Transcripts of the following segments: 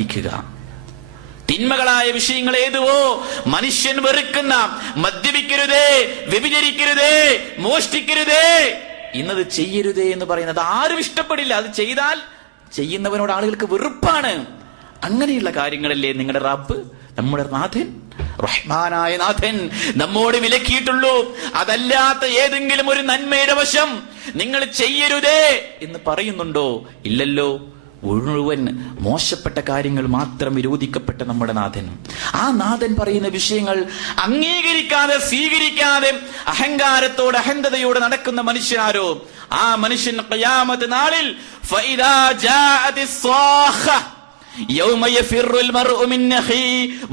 സാധിക്കുക. തിന്മകളായ വിഷയങ്ങൾ ഏതുവോ മനുഷ്യൻ വെറുക്കുന്ന, മദ്യപിക്കരുതേ, വ്യഭിചരിക്കരുതേ, മോഷ്ടിക്കരുതേ, ഇന്നത് ചെയ്യരുതേ എന്ന് പറയുന്നത് ആരും ഇഷ്ടപ്പെടില്ല. അത് ചെയ്താൽ ചെയ്യുന്നവനോട് ആളുകൾക്ക് വെറുപ്പാണ്. അങ്ങനെയുള്ള കാര്യങ്ങളല്ലേ നിങ്ങളുടെ റബ്ബ്, നമ്മുടെ നാഥൻ, റഹ്മാനായ നാഥൻ നമ്മോട് വിലക്കിയിട്ടുള്ളൂ. അതല്ലാത്ത ഏതെങ്കിലും ഒരു നന്മയുടെ വശം നിങ്ങൾ ചെയ്യരുതേ എന്ന് പറയുന്നുണ്ടോ? ഇല്ലല്ലോ. മുഴുവൻ മോശപ്പെട്ട കാര്യങ്ങൾ മാത്രം വിരോധിക്കപ്പെട്ട നമ്മുടെ നാഥൻ, ആ നാഥൻ പറയുന്ന വിഷയങ്ങൾ അംഗീകരിക്കാതെ സ്വീകരിക്കാതെ അഹങ്കാരത്തോടെ അഹന്തതയോടെ നടക്കുന്ന മനുഷ്യനാരോ ആ മനുഷ്യൻ ഖിയാമത്ത് നാളിൽ ഫഇദാ ജാഅതിസ് സ്വാഖ യൗമ യഫിറുൽ മർഉ മിൻ അഖീ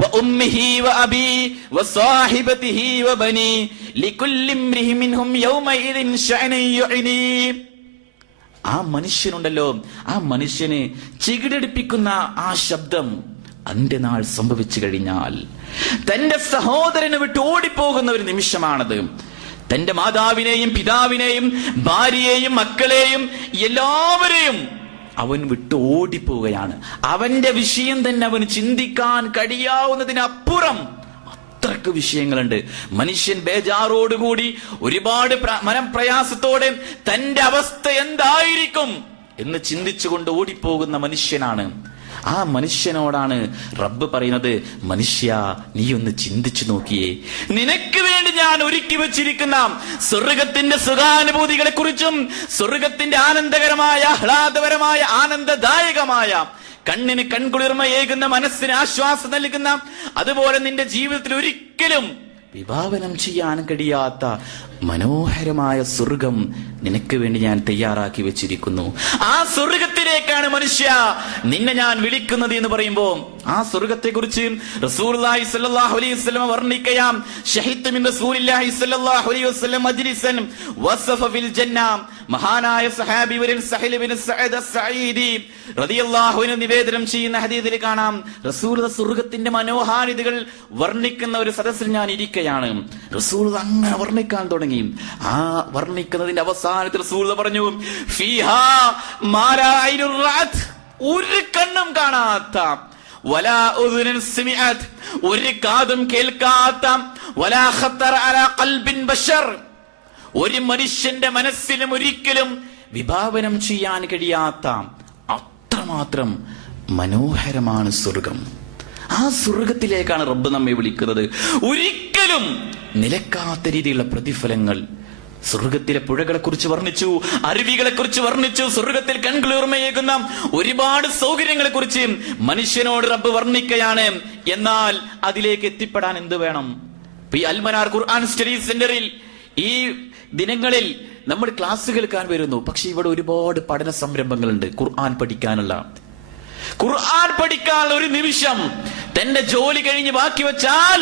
വഉമ്മിഹി വഅബീ വസാഹിബതിഹി വബനീ ലികുല്ലി ഇംരിഇ മിൻഹും യൗമഇദിൻ ശഅനൻ യുഅ്നീ. ആ മനുഷ്യനുണ്ടല്ലോ, ആ മനുഷ്യനെ ചികിടടിപ്പിക്കുന്ന ആ ശബ്ദം അന്ത്യനാൾ സംഭവിച്ചു കഴിഞ്ഞാൽ തന്റെ സഹോദരനെ വിട്ട് ഓടിപ്പോകുന്ന ഒരു നിമിഷമാണത്. തന്റെ മാതാവിനെയും പിതാവിനെയും ഭാര്യയെയും മക്കളെയും എല്ലാവരെയും അവൻ വിട്ട് ഓടിപ്പോവുകയാണ്. അവന്റെ വിഷയം തന്നെ അവന് ചിന്തിക്കാൻ കഴിയാവുന്നതിനപ്പുറം അത്രക്ക് വിഷയങ്ങളുണ്ട്. മനുഷ്യൻ ബേജാറോടുകൂടി ഒരുപാട് മനപ്രയാസത്തോടെ തന്റെ അവസ്ഥ എന്തായിരിക്കും എന്ന് ചിന്തിച്ചുകൊണ്ട് ഓടിപ്പോകുന്ന മനുഷ്യനാണ്. ആ മനുഷ്യനോടാണ് റബ്ബ് പറയുന്നത്, മനുഷ്യ നീ ഒന്ന് ചിന്തിച്ചു നോക്കിയേ, നിനക്ക് വേണ്ടി ഞാൻ ഒരുക്കി വെച്ചിരിക്കുന്ന സ്വർഗത്തിന്റെ സുഖാനുഭൂതികളെ കുറിച്ചും സ്വർഗത്തിന്റെ ആനന്ദകരമായ ആഹ്ലാദപരമായ ആനന്ദദായകമായ കണ്ണിന് കൺകുളിർമയേകുന്ന മനസ്സിന് ആശ്വാസം നൽകുന്ന, അതുപോലെ നിന്റെ ജീവിതത്തിൽ ഒരിക്കലും വിഭാവനം ചെയ്യാൻ കഴിയാത്ത മനോഹരമായ സ്വർഗം നിനക്ക് വേണ്ടി ഞാൻ തയ്യാറാക്കി വെച്ചിരിക്കുന്നു. ആ സ്വർഗത്തിലേക്കാണ് മനുഷ്യ നിന്നെ ഞാൻ വിളിക്കുന്നത് എന്ന് പറയുമ്പോ ആ സ്വർഗത്തെ കുറിച്ച് റസൂലുള്ളാഹി സ്വല്ലല്ലാഹു അലൈഹി വസല്ലം വർണ്ണിക്കുകയാം. ശഹീദ് മിൻ റസൂലില്ലാഹി സ്വല്ലല്ലാഹു അലൈഹി വസല്ലം മജ്ലിസൻ വസഫ ഫിൽ ജന്ന. മഹാനായ സഹാബി വരൻ സഹൽ ബിൻ സഅദ് അസ്-സഈദി റളിയല്ലാഹു അൻഹു നിവേദനം ചെയ്യുന്ന ഹദീസിൽ കാണാം, റസൂൽ സ്വർഗത്തിന്റെ മനോഹാരിതകൾ വർണ്ണിക്കുന്ന ഒരു സദസ്സിൽ ഞാൻ ഇരിക്കുകയാണ്. റസൂൽ അങ്ങനെ വർണ്ണിക്കാൻ തുടങ്ങി. ആ വർണ്ണിക്കുന്നതിന്റെ അവസാനത്തിൽ റസൂൽ പറഞ്ഞു, ഫീഹാ മാ ലാ ഐനുർ റഅത്, ഒരു കണ്ണും കാണാത്ത, വലാ ഉദുനുൻ സമിഅത്, ഒരു കാതും കേൾക്കാത്ത, വലാ ഖത്തറ അലാ ഖൽബിൻ ബശർ, ഒരു മനുഷ്യന്റെ മനസ്സിലും ഒരിക്കലും വിഭാവനം ചെയ്യാൻ കഴിയാത്ത അത്രമാത്രം മനോഹരമാണ് സ്വർഗം. ആ സ്വർഗത്തിലേക്കാണ് റബ്ബ് നമ്മെ വിളിക്കുന്നത്. ഒരിക്കലും നിലക്കാത്ത രീതിയിലുള്ള പ്രതിഫലങ്ങൾ. സ്വർഗത്തിലെ പുഴകളെ കുറിച്ച് വർണ്ണിച്ചു, അരുവികളെ കുറിച്ച് വർണ്ണിച്ചു, സ്വർഗത്തിൽ കൺകുളിർമയേകുന്ന ഒരുപാട് സൗകര്യങ്ങളെ കുറിച്ച് മനുഷ്യനോട് റബ്ബ് വർണ്ണിക്കുകയാണ്. എന്നാൽ അതിലേക്ക് എത്തിപ്പെടാൻ എന്ത് വേണം? ഈ അൽമനാർ ഖുർആൻ സ്റ്റഡി സെന്ററിൽ ഈ ദിനങ്ങളിൽ നമ്മൾ ക്ലാസ് കേൾക്കാൻ വരുന്നു. പക്ഷെ ഇവിടെ ഒരുപാട് പഠന സംരംഭങ്ങളുണ്ട്. ഖുർആൻ പഠിക്കാനുള്ള ഒരു നിമിഷം തന്റെ ജോലി കഴിഞ്ഞ് ബാക്കി വെച്ചാൽ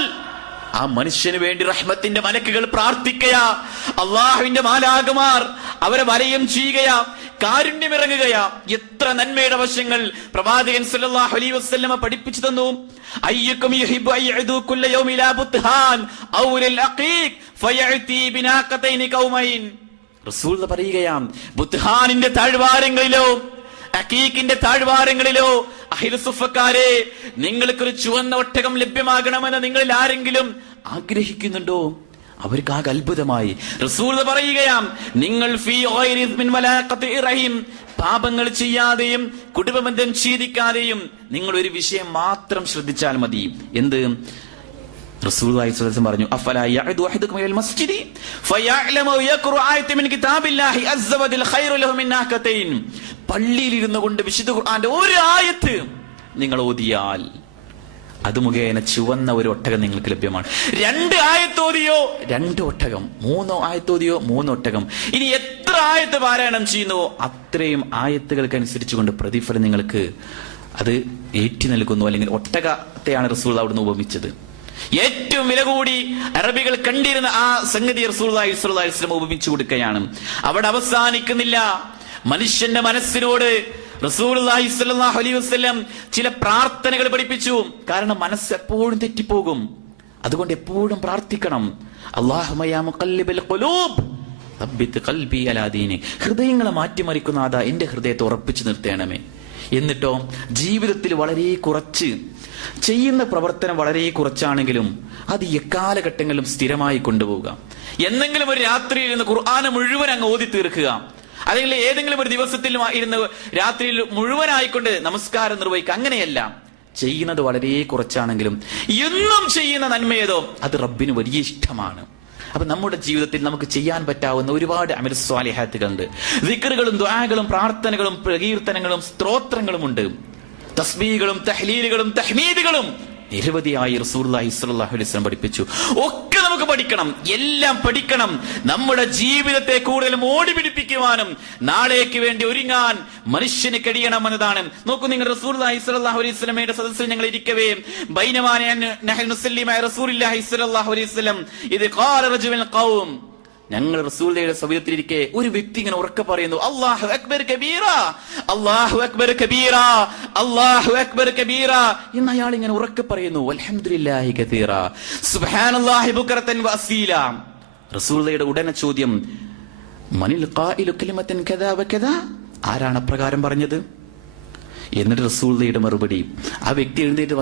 ആ മനുഷ്യന് വേണ്ടി റഹ്മത്തിന്റെ മലക്കുകൾ പ്രാർത്ഥിക്കയാ, അള്ളാഹുവിന്റെ മാലാഖമാർ അവരെ വലയം ചെയ്യുകയാ, കാരുണ്യമിറങ്ങുകയാ. എത്ര നന്മയുടെ വശങ്ങൾ പ്രവാചകൻ സല്ലല്ലാഹു അലൈഹി വസല്ലമ പഠിപ്പിച്ചു തന്നു. അയ്യക്കും യുഹിബ്ബു അയ്യദു കുല്ല യൗമി ലാ ബുത്ഹാൻ ഔ ലിൽ അഖീഖ് ഫയഅതി ബിനാഖതൈനി ഖൗമൈൻ. റസൂൽ പറയുകയാ, ബുത്ഹാനിന്റെ താഴ്വാരങ്ങളിലോ അഖീഖിന്റെ താഴ്വാരങ്ങളിലോ അഹ്ലു സുഫക്കാരെ, നിങ്ങൾക്കൊരു ചുവന്ന ഒട്ടകം ലഭ്യമാകണമെന്ന് നിങ്ങളിൽ ആരെങ്കിലും ആഗ്രഹിക്കുന്നുണ്ടോ? അവർക്ക് ആകെ അത്ഭുതമായി. റസൂൽ പറയുകയാം, നിങ്ങൾ ഫീ ഗൈരി മിൻ വലാഖത്തി റഹീം, പാപങ്ങൾ ചെയ്യാതെയും കുടുംബബന്ധം ഛേദിക്കാതെയും നിങ്ങൾ ഒരു വിഷയം മാത്രം ശ്രദ്ധിച്ചാൽ മതി. എന്ത്? റസൂലുള്ളാഹി സ്വല്ലല്ലാഹു അലൈഹി വസല്ലം പറഞ്ഞു, അഫലാ യഅദു അഹദുകും ഇലൽ മസ്ജിദി ഫയഅലമു യഖറഉ ആയതൻ മിൻ കിതാബില്ലാഹി അസ്സ വജൽ ഖൈറു ലഹു മിൻ നാഖതൈൻ. പള്ളിയിൽ ഇരുന്നു കൊണ്ട് വിശുദ്ധ ഖുർആന്റെ ഒരു ആയത്ത് നിങ്ങൾ ഓതിയാൽ അത് മുഖേന ചുവന്ന ഒരു ഒട്ടകം നിങ്ങൾക്ക് ലഭ്യമാണ്. 2 ആയത്തോതിയോ 2 ഒട്ടകം, 3 ആയത്തോതിയോ 3 ഒട്ടകം. ഇനി എത്ര ആയത്ത് പാരായണം ചെയ്യുന്നുവോ അത്രയും ആയത്തുകൾക്കനുസരിച്ചുകൊണ്ട് പ്രതിഫലം നിങ്ങൾക്ക് അത് ഏറ്റി നൽകുന്നു. അല്ലെങ്കിൽ ഒട്ടകത്തെയാണ് റസൂൽ അവിടുന്ന് ഉപമിച്ചത്. ഏറ്റവും വില കൂടി അറബികൾ കണ്ടിരുന്ന ആ സംഗതി റസൂലുള്ളാഹി സ്വല്ലല്ലാഹു അലൈഹി വസല്ലം ഉപമിച്ചു കൊടുക്കുകയാണ്. അവിടെ അവസാനിക്കുന്നില്ല. മനുഷ്യന്റെ മനസ്സിനോട് റസൂലുള്ളാഹി സ്വല്ലല്ലാഹു അലൈഹി വസല്ലം ചില പ്രാർത്ഥനകൾ പഠിപ്പിച്ചു. കാരണം മനസ്സ് എപ്പോഴും തെറ്റിപ്പോകും. അതുകൊണ്ട് എപ്പോഴും പ്രാർത്ഥിക്കണം. അല്ലാഹുമ്മ യാ മുഖല്ലിബൽ ഖുലൂബ് തബ്ബിത് ഖൽബി അലാ ദീനിക്. ഹൃദയങ്ങളെ മാറ്റിമറിക്കുന്ന അതാ എന്റെ ഹൃദയത്തെ ഉറപ്പിച്ചു നിർത്തേണമേ. എന്നിട്ടോ ജീവിതത്തിൽ വളരെ കുറച്ച് ചെയ്യുന്ന പ്രവർത്തനം വളരെ കുറച്ചാണെങ്കിലും അത് എക്കാലഘട്ടങ്ങളിലും സ്ഥിരമായി കൊണ്ടുപോവുക. എന്തെങ്കിലും ഒരു രാത്രിയിൽ ഇരുന്ന് ഖുർആന് മുഴുവൻ അങ്ങ് ഓതി തീർക്കുക, അല്ലെങ്കിൽ ഏതെങ്കിലും ഒരു ദിവസത്തിൽ ഇരുന്ന് രാത്രിയിൽ മുഴുവനായിക്കൊണ്ട് നമസ്കാരം നിർവഹിക്കുക. അങ്ങനെയല്ല, ചെയ്യുന്നത് വളരെ കുറച്ചാണെങ്കിലും എന്നും ചെയ്യുന്ന നന്മയേതോ അത് റബ്ബിന് വലിയ ഇഷ്ടമാണ്. അപ്പൊ നമ്മുടെ ജീവിതത്തിൽ നമുക്ക് ചെയ്യാൻ പറ്റാവുന്ന ഒരുപാട് അമൽ സ്വാലിഹാത്തുകളുണ്ട്. ദിക്റുകളും ദുആകളും പ്രാർത്ഥനകളും പ്രകീർത്തനങ്ങളും സ്തോത്രങ്ങളും ഉണ്ട്. തസ്ബീഹുകളും തഹ്ലീലുകളും തഹ്മീദുകളും നിരവധിയായി റസൂലുള്ളാഹി സ്വല്ലല്ലാഹു അലൈഹി വസല്ലം പഠിപ്പിച്ചു. ഒക്കെ നമുക്ക് പഠിക്കണം, എല്ലാം പഠിക്കണം. നമ്മുടെ ജീവിതത്തെ കൂടുതൽ മോടി പിടിപ്പിക്കുവാനും നാളേക്ക് വേണ്ടി ഒരുങ്ങാൻ മനുഷ്യന് കഴിയണം എന്നതാണ്. നോക്കൂ നിങ്ങൾ, റസൂലുള്ളാഹി സ്വല്ലല്ലാഹു അലൈഹി വസല്ലമയുടെ സദസ്സിൽ ഞങ്ങൾ ഇരിക്കവേ ബൈനമാ നഹ്നു നുസല്ലി മഅ റസൂലില്ലാഹി സ്വല്ലല്ലാഹു അലൈഹി വസല്ലം ഇദ് ഖാല റജുലുൽ ഖൗം, ഞങ്ങൾ റസൂലുള്ളാഹിയുടെ സവിധത്തിലിരിക്കെ ഒരു വ്യക്തി ഇങ്ങനെ ഉറക്കെ പറയുന്നു, അല്ലാഹു അക്ബർ കബീറ, അല്ലാഹു അക്ബർ കബീറ, അല്ലാഹു അക്ബർ കബീറ എന്ന് അയാൾ ഇങ്ങനെ ഉറക്കെ പറയുന്നു. വൽഹംദുലില്ലാഹി കതീറ, സുബ്ഹാനല്ലാഹി ബുക്റതൻ വഅസീല. റസൂലുള്ളാഹിയുടെ ഉടനെ ചോദ്യം, മനിൽ ഖായിലു കലിമതൻ കദാ വകദാ, ആരാണ് അപ്രകാരം പറഞ്ഞത്? എന്നിട്ട് റസൂലുള്ളാഹിയുടെ മറുപടി, ആ വ്യക്തി എഴുന്നേറ്റ്